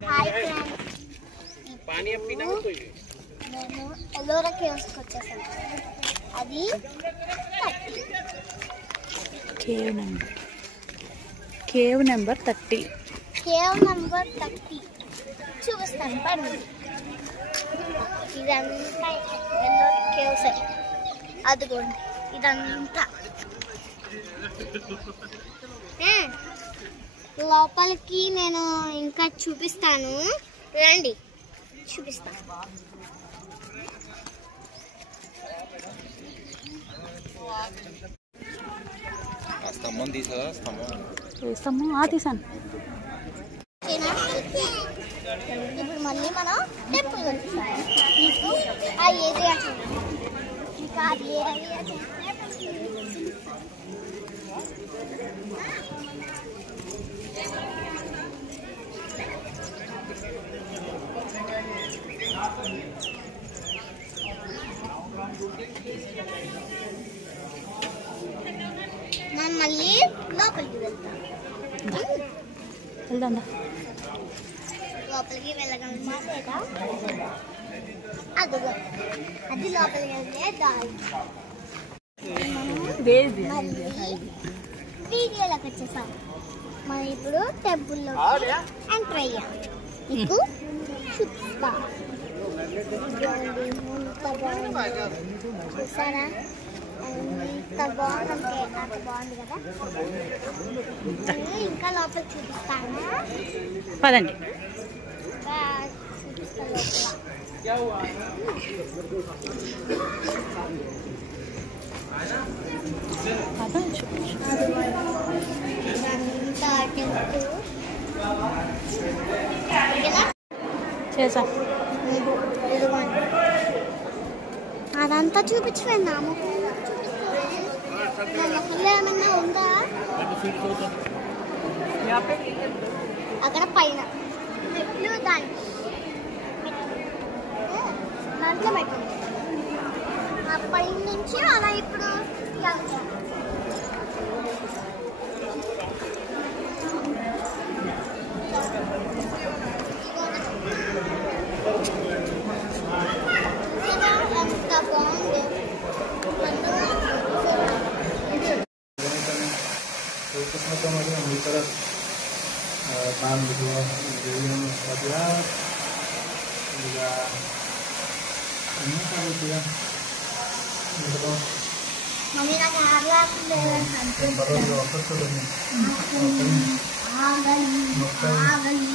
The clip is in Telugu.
హాయ్ ఫ్రెండ్స్, నేను ఎల్లోరా కేవ్స్కి వచ్చేసాను. అది కేవ్ నెంబర్ 30 చూపిస్తాను. పడి ఇదంతా ఎల్లోరా కేవ్స్. అదిగోండి ఇదంతా. లోపలికి నేను ఇంకా చూపిస్తాను, రండి చూపిస్తాను. స్తంభం తీసాను. ఇప్పుడు మళ్ళీ మనం టెంపుల్ వెళ్తాం. మీకు ఆ ఏరియా ఇంకా అది ఏరియా మనం మళ్ళీ లోపలికి వెళ్తాం. లోపలికి వెళ్ళగలమా లేదా? అదిగో అది లోపలికి వెళ్తే దారి. వీడియోలోకి వచ్చేసాం. మనం ఇప్పుడు టెంపుల్లో ఎంటర్ అయ్యాం. మీకు చూపిస్తా. చూసారా ఎంత బాగుందంటే అంత బాగుంది కదా. ఇంకా లోపల చూపిస్తాను, పదండి. చూపిస్తా చేసా. అదంతా చూపించలేదు. నా ముఖం ఏమన్నా ఉందా అక్కడ పైన దాంట్లో పెట్టండి. ఆ పైన నుంచి అలా ఇప్పుడు ఎంత బాగుంది. మమ్మీ నాకు ఆగలి